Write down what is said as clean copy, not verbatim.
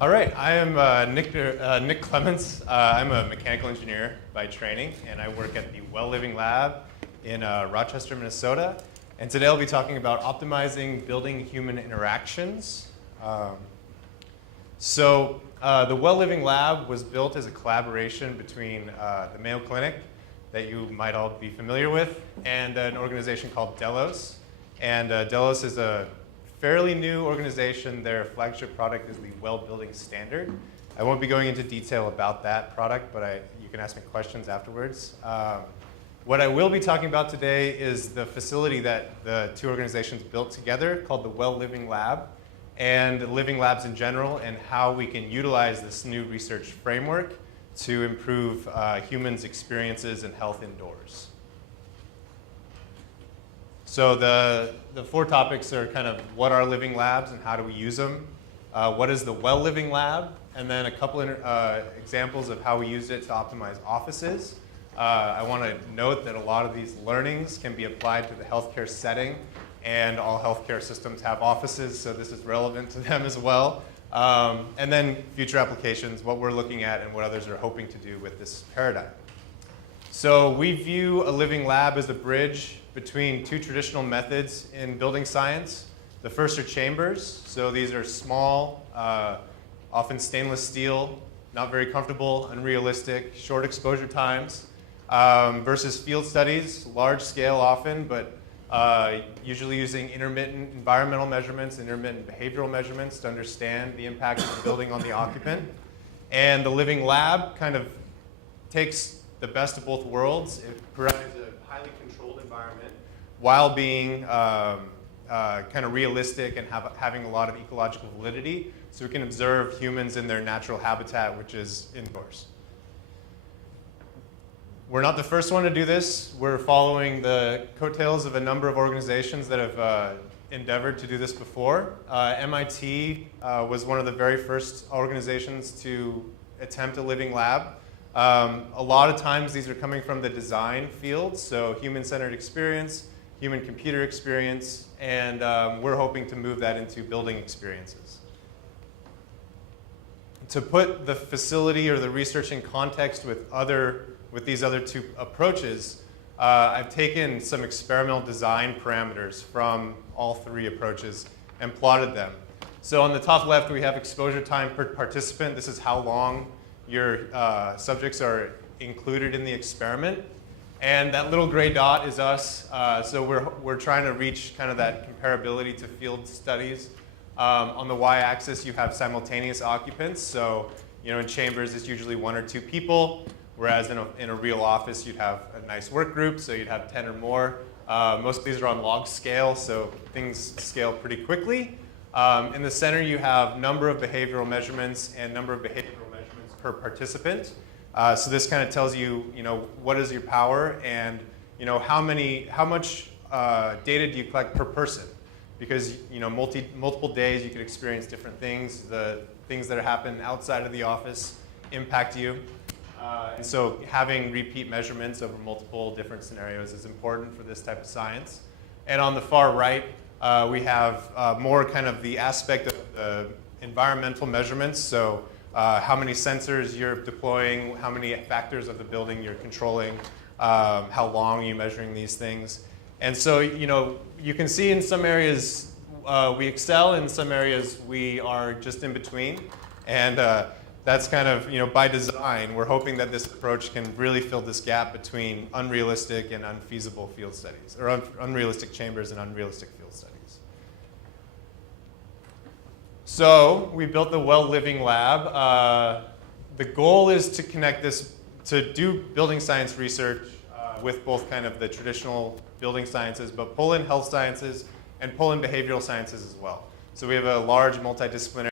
All right, I am Nick Clements. I'm a mechanical engineer by training, and I work at the Well Living Lab in Rochester, Minnesota. And today I'll be talking about optimizing building human interactions. The Well Living Lab was built as a collaboration between the Mayo Clinic, that you might all be familiar with, and an organization called Delos. And Delos is a fairly new organization. Their flagship product is the Well Building Standard. I won't be going into detail about that product, but you can ask me questions afterwards. What I will be talking about today is the facility that the two organizations built together called the Well Living Lab, and living labs in general, and how we can utilize this new research framework to improve humans' experiences and health indoors. So the four topics are kind of what are living labs and how do we use them, what is the Well Living Lab, and then a couple examples of how we use it to optimize offices. I want to note that a lot of these learnings can be applied to the healthcare setting, and all healthcare systems have offices, so this is relevant to them as well. And then future applications, what we're looking at and what others are hoping to do with this paradigm. So we view a living lab as a bridge between two traditional methods in building science. The first are chambers. So these are small, often stainless steel, not very comfortable, unrealistic, short exposure times, versus field studies, large scale often, but usually using intermittent environmental measurements, intermittent behavioral measurements to understand the impact of the building on the occupant. And the living lab kind of takes the best of both worlds. It provides a highly controlled environment while being kind of realistic and having a lot of ecological validity, so we can observe humans in their natural habitat, which is indoors. We're not the first one to do this. We're following the coattails of a number of organizations that have endeavored to do this before. MIT was one of the very first organizations to attempt a living lab. A lot of times these are coming from the design field, so human-centered experience, human-computer experience, and we're hoping to move that into building experiences. To put the facility or the research in context with these other two approaches, I've taken some experimental design parameters from all three approaches and plotted them. So on the top left, we have exposure time per participant. This is how long your subjects are included in the experiment. And that little gray dot is us. So we're trying to reach kind of that comparability to field studies. On the y-axis, you have simultaneous occupants. So in chambers, it's usually 1 or 2 people, whereas in a real office, you'd have a nice work group, so you'd have 10 or more. Most of these are on log scale, so things scale pretty quickly. In the center, you have number of behavioral measurements and number of behavioral measurements per participant. So this kind of tells you, what is your power and, how much data do you collect per person? Because, multiple days you could experience different things. The things that happen outside of the office impact you. And so having repeat measurements over multiple different scenarios is important for this type of science. And on the far right, we have more kind of the aspect of environmental measurements. So how many sensors you're deploying, how many factors of the building you're controlling, how long you're measuring these things. And so, you can see in some areas we excel, in some areas we are just in between. And that's kind of, by design, we're hoping that this approach can really fill this gap between unrealistic and unfeasible field studies, or unrealistic chambers and unrealistic field studies. So we built the Well Living Lab. The goal is to connect this, to do building science research with both kind of the traditional building sciences, but pull in health sciences and pull in behavioral sciences as well. So we have a large multidisciplinary